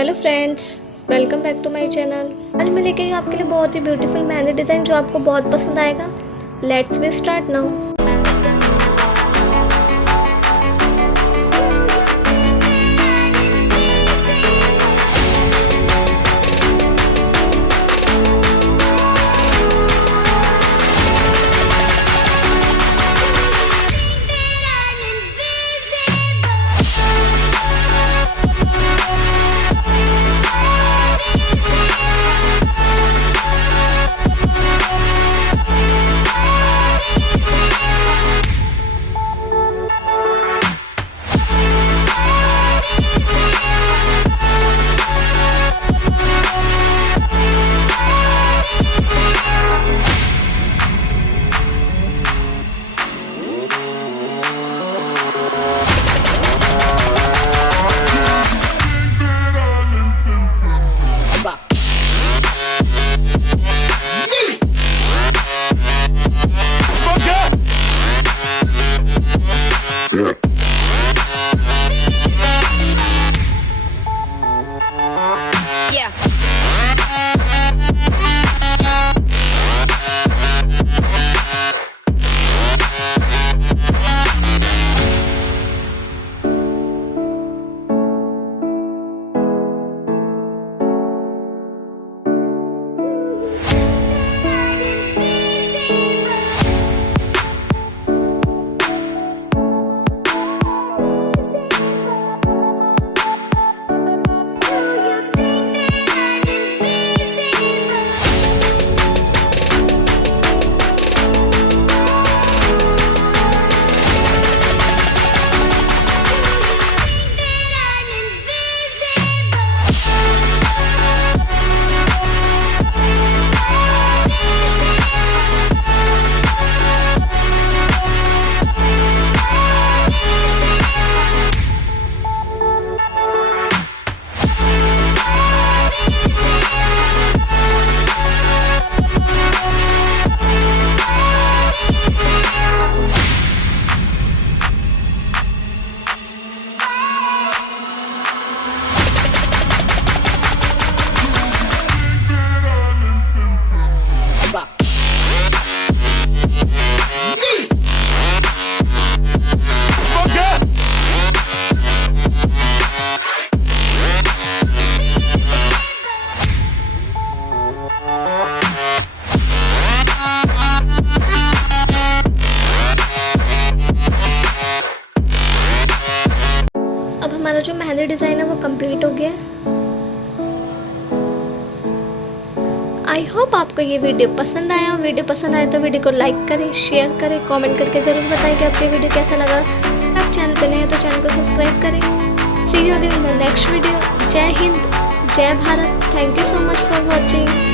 Hello friends, welcome back to my channel. आज मैं लेके आई हूँ आपके लिए बहुत ही ब्यूटीफुल मेहंदी डिज़ाइन जो आपको बहुत पसंद आएगा। Let's be start now. अब हमारा जो मेहंदी डिज़ाइन है वो कंप्लीट हो गया। आई होप आपको ये वीडियो पसंद आया। वीडियो पसंद आए तो वीडियो को लाइक करें, शेयर करें, कमेंट करके ज़रूर बताएं कि आपको ये वीडियो कैसा लगा। आप चैनल पे नए हैं तो चैनल को सब्सक्राइब करें। See you again in the next video. जय हिंद, जय Bharat. Thank you so much for watching.